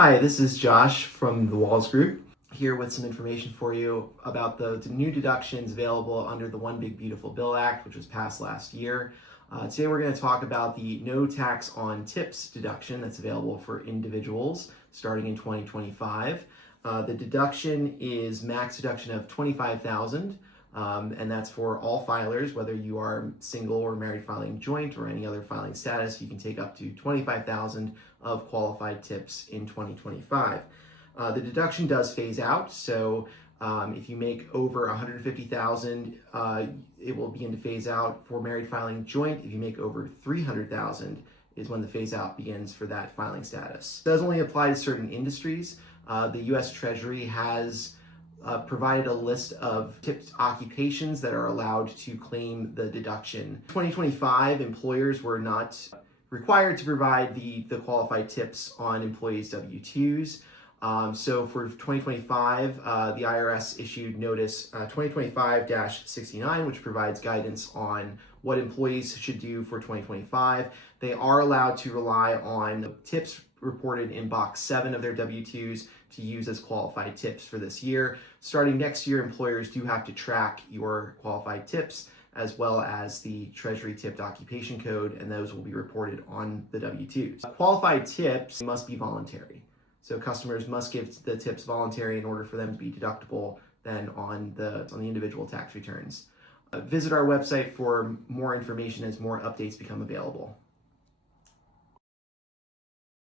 Hi, this is Josh from the Walz Group, here with some information for you about the new deductions available under the One Big Beautiful Bill Act, which was passed last year. Today we're going to talk about the no tax on tips deduction that's available for individuals starting in 2025. The deduction is max deduction of $25,000, and that's for all filers, whether you are single or married filing joint or any other filing status. You can take up to $25,000 of qualified tips in 2025. The deduction does phase out, so if you make over $150,000, it will begin to phase out for married filing joint. If you make over $300,000 is when the phase out begins for that filing status. It does only apply to certain industries. The U.S. Treasury has provided a list of tipped occupations that are allowed to claim the deduction. 2025, employers were not required to provide the qualified tips on employees' W-2s. So for 2025, the IRS issued notice 2025-69, which provides guidance on what employees should do for 2025. They are allowed to rely on the tips reported in box 7 of their W-2s to use as qualified tips for this year. Starting next year, employers do have to track your qualified tips as well as the Treasury tipped occupation code, and those will be reported on the W-2s. Qualified tips must be voluntary. So customers must give the tips voluntary in order for them to be deductible then on the individual tax returns. Visit our website for more information as more updates become available.